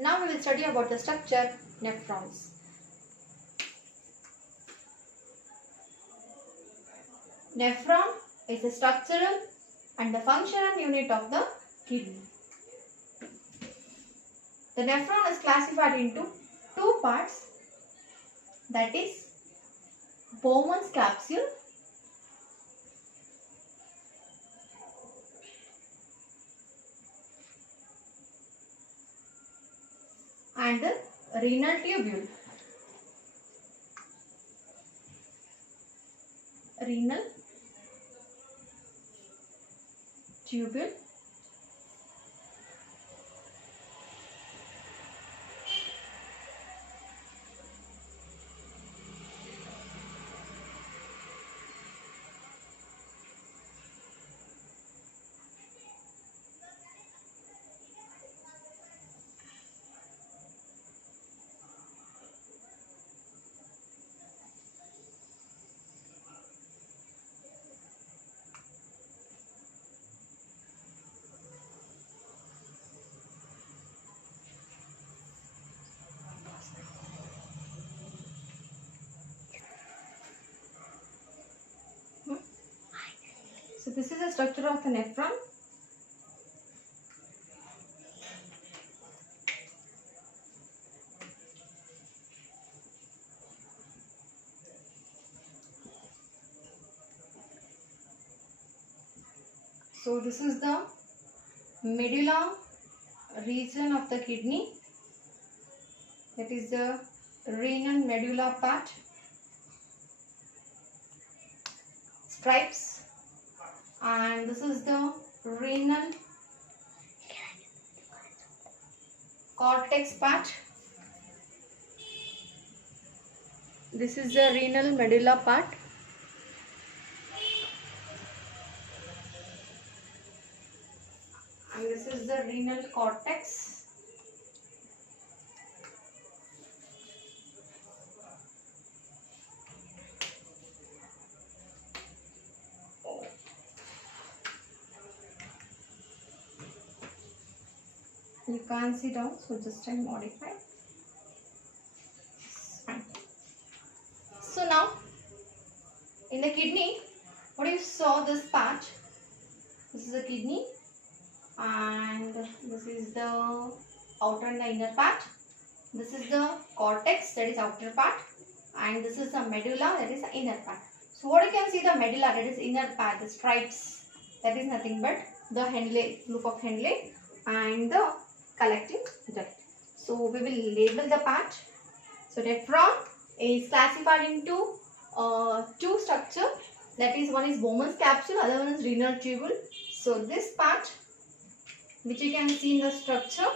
Now we will study about the structure nephrons. Nephron is the structural and the functional unit of the kidney. The nephron is classified into two parts, that is Bowman's capsule and the renal tubule. Renal tubule So this is the structure of the nephron. So this is the medulla region of the kidney, that is the renal medulla part. Stripes, and this is the renal cortex part. This is the renal medulla part. And this is the renal cortex. You can't see down, so just I modify. Fine. So now, in the kidney, what you saw this part? This is the kidney, and this is the outer and the inner part. This is the cortex, that is outer part, and this is the medulla, that is the inner part. So what you can see, the medulla, that is inner part, the stripes, that is nothing but the Henle, loop of Henle, and the collecting duct. So we will label the part. So nephron is classified into two structure, that is one is Bowman's capsule, other one is renal tubule. So this part which you can see in the structure.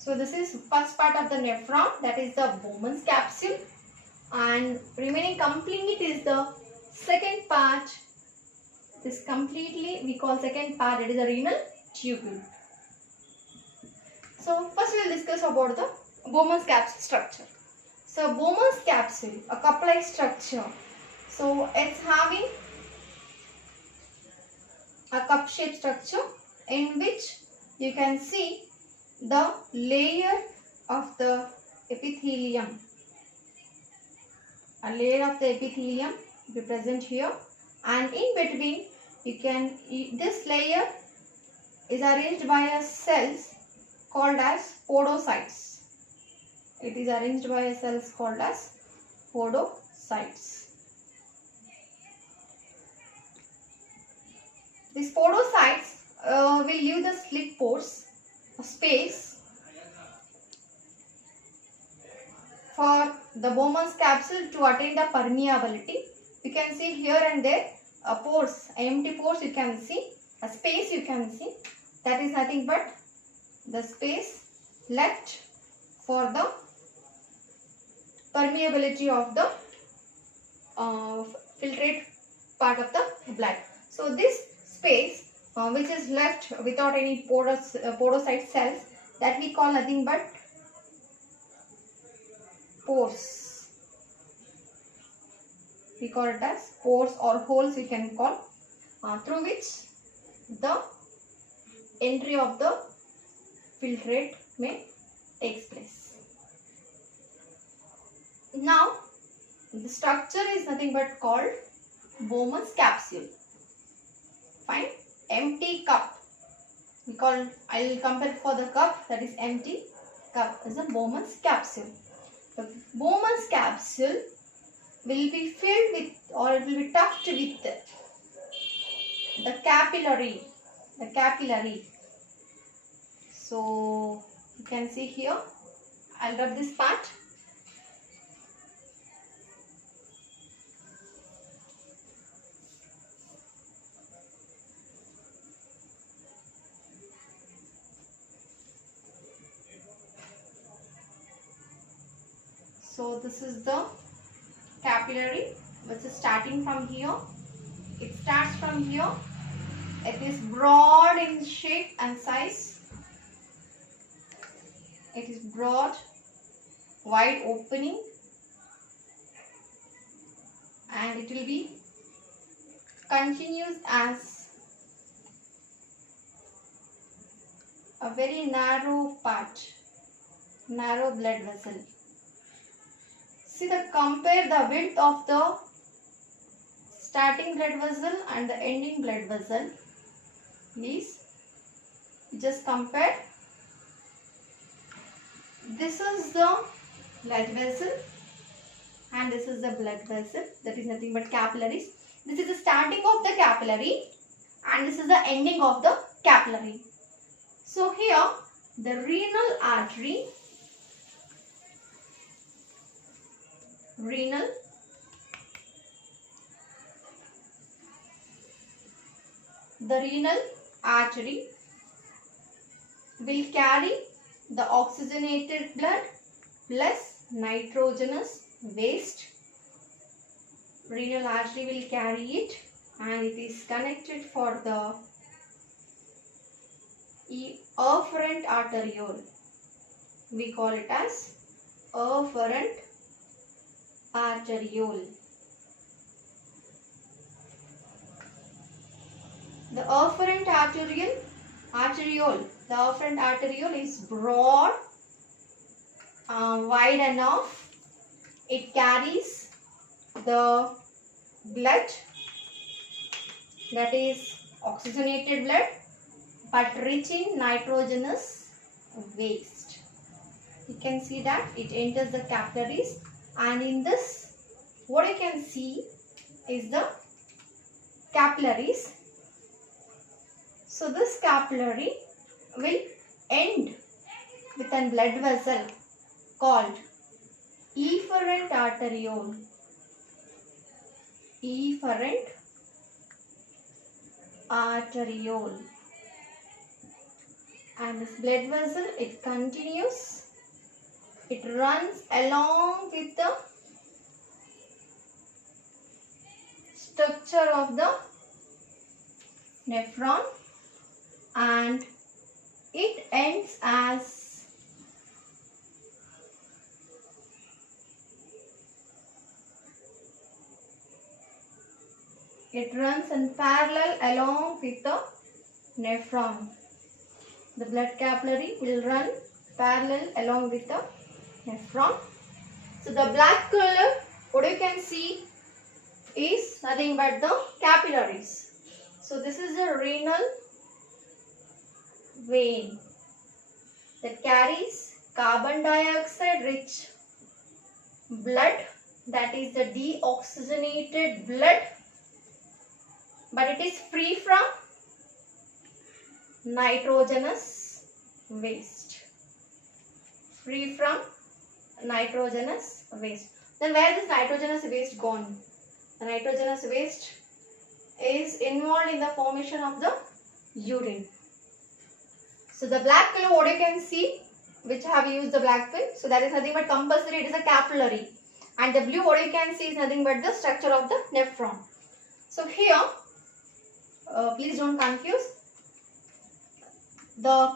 So this is first part of the nephron, that is the Bowman's capsule, and remaining complete is the second part. This completely we call second part, it is a renal tubule. So first we will discuss about the Bowman's capsule structure. So Bowman's capsule, a cup-like structure. So it's having a cup-shaped structure in which you can see the layer of the epithelium. A layer of the epithelium will be present here, and in between you can, this layer is arranged by a cells called as podocytes. It is arranged by a cells called as podocytes. These podocytes will leave the slit pores, a space for the Bowman's capsule to attain the permeability. You can see here and there pores, empty pores you can see, a space you can see, that is nothing but the space left for the permeability of the filtrate part of the blood. So this space which is left without any podocyte cells, that we call nothing but pores. We call it as pores or holes we can call, through which the entry of the filtrate may take place. Now, the structure is nothing but called Bowman's capsule. Fine. Empty cup. I will compare for the cup, that is empty cup is a Bowman's capsule. The Bowman's capsule will be filled with, or it will be stuffed with the capillary. So you can see here, I'll rub this part. So this is the capillary which is starting from here. It starts from here. It is broad in shape and size. It is broad, wide opening, and it will be continuous as a very narrow part, narrow blood vessel. See, compare the width of the starting blood vessel and the ending blood vessel. Please just compare. This is the blood vessel and this is the blood vessel, that is nothing but capillaries. This is the starting of the capillary and this is the ending of the capillary. So here the renal artery, renal artery will carry the oxygenated blood plus nitrogenous waste. Renal artery will carry it and it is connected for the efferent arteriole. We call it as efferent arteriole. The efferent arteriole is broad, wide enough. It carries the blood, that is oxygenated blood, but rich in nitrogenous waste. You can see that it enters the capillaries, and in this what you can see is the capillaries. So this capillary will end with a blood vessel called efferent arteriole. Efferent arteriole. And this blood vessel, it continues. It runs along with the structure of the nephron, and it ends as it runs in parallel along with the nephron. The blood capillary will run parallel along with the nephron. So the black color, what you can see is nothing but the capillaries. So this is the renal vein that carries carbon dioxide rich blood, that is the deoxygenated blood, but it is free from nitrogenous waste. Free from nitrogenous waste. Then where is this nitrogenous waste gone? The nitrogenous waste is involved in the formation of the urine. So the black color, what you can see, which have used the black pen, so that is nothing but compulsory, it is a capillary. And the blue, what you can see is nothing but the structure of the nephron. So here, please don't confuse. The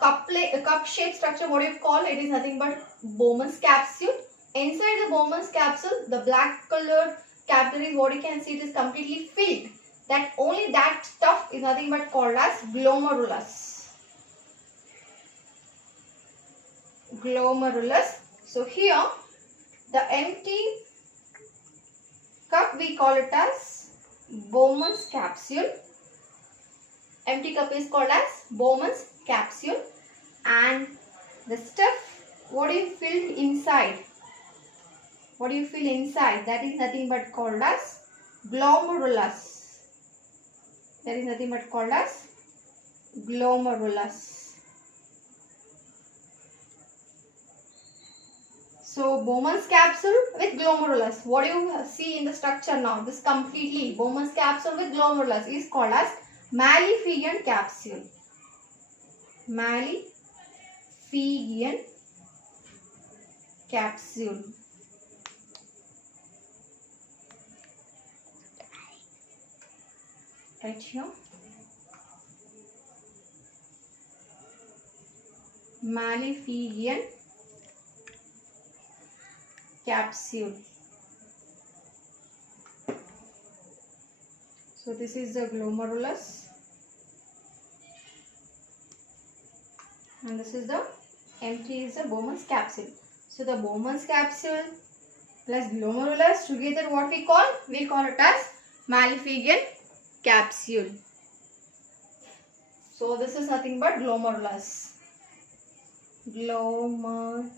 cup shaped structure, what you call, it is nothing but Bowman's capsule. Inside the Bowman's capsule, the black colored capillaries, what you can see, it is completely filled. That only that stuff is nothing but called as glomerulus. glomerulus. So here the empty cup we call it as Bowman's capsule. Empty cup is called as Bowman's capsule, and the stuff what you filled inside, what you fill inside, that is nothing but called as glomerulus. That is nothing but called as glomerulus. So Bowman's capsule with glomerulus. What you see in the structure now, this completely Bowman's capsule with glomerulus is called as Malpighian capsule. Malpighian capsule. Right here. Malpighian capsule. So this is the glomerulus, and this is the empty is the Bowman's capsule. So the Bowman's capsule plus glomerulus together what we call? We call it as Malpighian capsule. So this is nothing but glomerulus. Glomerulus.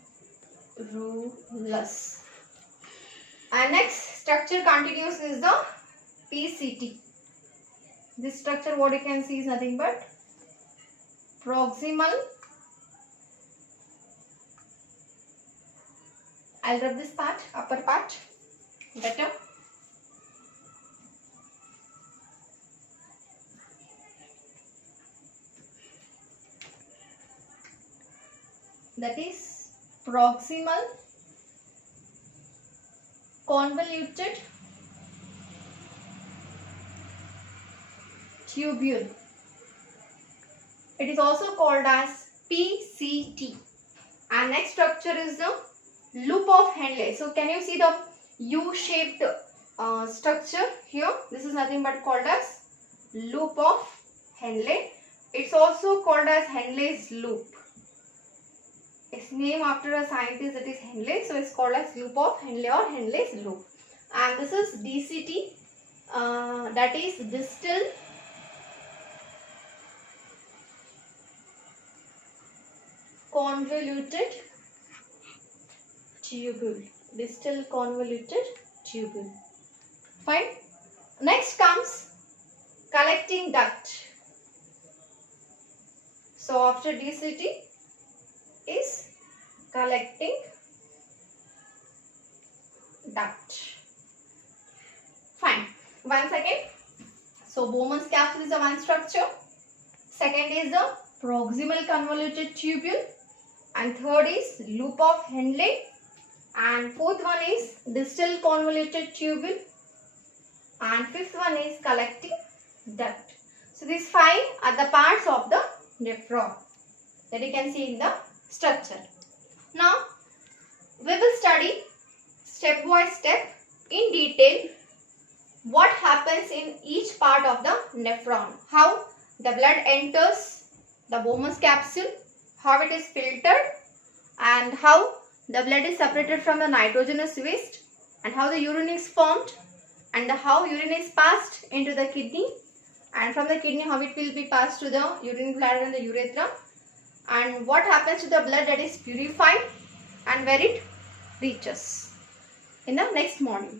And next structure continues is the PCT. This structure what you can see is nothing but proximal. I'll rub this part, upper part, better. That is proximal convoluted tubule. It is also called as PCT. And next structure is the loop of Henle. So can you see the U-shaped structure here? This is nothing but called as loop of Henle. It's also called as Henle's loop. It's named after a scientist, that is Henle. So it's called as loop of Henle or Henle's loop. And this is DCT, that is distal convoluted tubule. Distal convoluted tubule. Fine. Next comes collecting duct. So after DCT is collecting duct. Fine. One second. So Bowman's capsule is the one structure. Second is the proximal convoluted tubule. And third is loop of Henle. And fourth one is distal convoluted tubule. And fifth one is collecting duct. So these five are the parts of the nephron that you can see in the structure. Now we will study step by step in detail what happens in each part of the nephron. How the blood enters the Bowman's capsule, how it is filtered, and how the blood is separated from the nitrogenous waste, and how the urine is formed, and how urine is passed into the kidney, and from the kidney how it will be passed to the urine bladder and the urethra, and what happens to the blood that is purified and where it reaches in the next module.